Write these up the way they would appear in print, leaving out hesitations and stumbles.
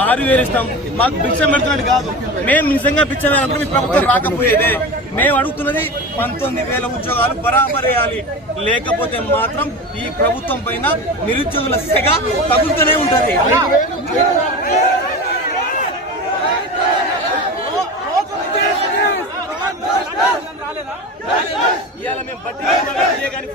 6,000 ఇస్తాం. మాకు భిక్షం పెడుతున్నది కాదు. మేము నిజంగా భిక్షం వేయాలంటే మీ ప్రభుత్వం రాకపోయేదే. మేము అడుగుతున్నది 19,000 ఉద్యోగాలు బరాబర్ వేయాలి. లేకపోతే మాత్రం ఈ ప్రభుత్వం పైన నిరుద్యోగుల సెగ తగులుతూనే ఉంటది. ఇవాళ మేము బట్టి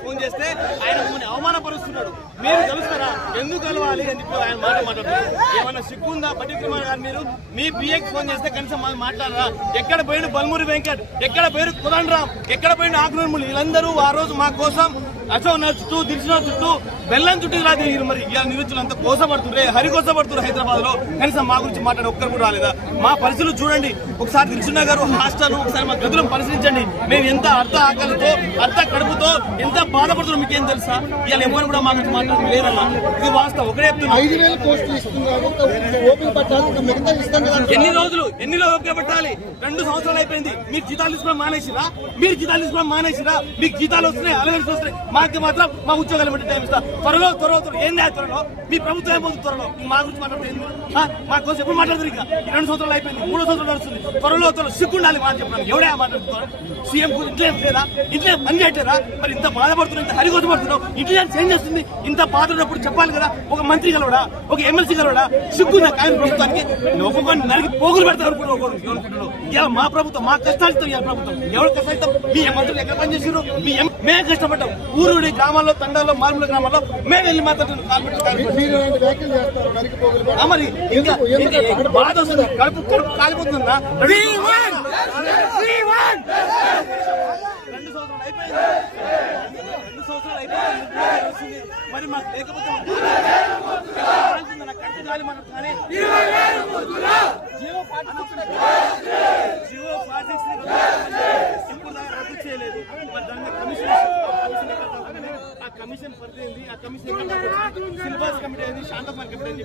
ఫోన్ చేస్తే ఆయన మమ్మల్ని అవమానపరుస్తున్నాడు. మీరు కలుస్తారా? ఎందుకు కలవాలి అని చెప్పి ఆయన మాట్లాడుతున్నారు. ఏమన్నా సిగ్గుందా బట్టి కుమార్ గారు? మీరు మీ పిఏకి ఫోన్ చేస్తే కనీసం మాట్లాడరా? ఎక్కడ పోయిన బల్మూరి వెంకట్, ఎక్కడ పోయిన కుదండరామ్, ఎక్కడ పోయిన ఆగ్రహములు, వీళ్ళందరూ ఆ రోజు మా కోసం అశోక్ చుట్టూ దిల్చిన చుట్టూ బెల్లం చుట్టూ రాదు. మరి ఇలా నిరుద్యోగులు అంతా కోసపడుతుంటే హరికోసపడుతున్నారు. హైదరాబాద్ లో కనీసం మా గురించి మాట్లాడే ఒక్కరు కూడా రాలేదా? మా పరిస్థితులు చూడండి ఒకసారి. దిల్చిన గారు హాస్టల్ ఒకసారి మా గదులను పరిశీలించండి. మేము ఎంత అర్థ ఆకలితో అర్థ కడుపుతో ఎంత బాధపడుతున్నాం మీకేం తెలుసా? ఇలా ఎవరు కూడా మా గురించి మాట్లాడడం లేదన్నా. ఇది వాస్తవం. ఒకటే చెప్తున్నా. ఎన్ని రోజులు ఓపిక పట్టాలి? 2 సంవత్సరాలు అయిపోయింది. మీరు జీతాలు తీసుకోవడం మానేసిరా? మీకు జీతాలు వస్తున్నాయి, అలవెన్స్ వస్తున్నాయి. మాకు మాత్రం మా ఉద్యోగాలు బట్టి టైం ఇస్తా. త్వరలో ఏంది? త్వరలో మీ ప్రభుత్వం ఏమవుతుంది? త్వరలో మా గురించి మాట్లాడుతుంది. మా కోసం ఎప్పుడు మాట్లాడుతుంది? ఇంకా 2 సంవత్సరాలు అయిపోయింది, 3వ సంవత్సరాలు నడుస్తుంది. త్వరలో సిగ్గుండాలి మాట చెప్పడం. ఎవడే మాట్లాడుతున్నారు? సీఎం ఇంట్లో లేదా? ఇంట్లో పని చేయట్లేదా? మరి ఇంత బాధపడుతున్నావు, ఇంత హరిగోసపడుతున్నావు. ఇంటెలిజెన్స్ ఏం చేస్తుంది? ఇంత బాధ ఉన్నప్పుడు చెప్పాలి కదా. ఒక మంత్రి కలవడా, ఒక ఎమ్మెల్సీ కలవడా? సిగ్గుందా కాయన ప్రభుత్వానికి? ఒక్కొక్కరిని నరికి పోగులు పెడతారు అనుకుంటున్నావు. ఇలా మా ప్రభుత్వం, మా కష్టాలతో ఇవాళ ప్రభుత్వం ఎవరు కష్టం? మీ మంత్రులు ఎక్కడ పనిచేసారు? మేము కష్టపడ్డాం. ఊరుడి గ్రామాల్లో, తండాల్లో, మారుమూల గ్రామాల్లో మేము వెళ్ళి మాట్లాడుతున్నాం. మరి ఇంకా బాధ వస్తుంది, కడుపు కాలిపోతుందా? 2 సంవత్సరాలు అయిపోయింది. మరి మాకు లేకపోతే కడుపు గాలి మనం కానీ జియో రద్దు చేయలేదు. మరి దాని కమిషన్ పరిధి ఏంది? ఆ కమిషన్ సిలబస్ కమిటీ ఏంది? శాంతకుమార్ కమిటీ ఏంది?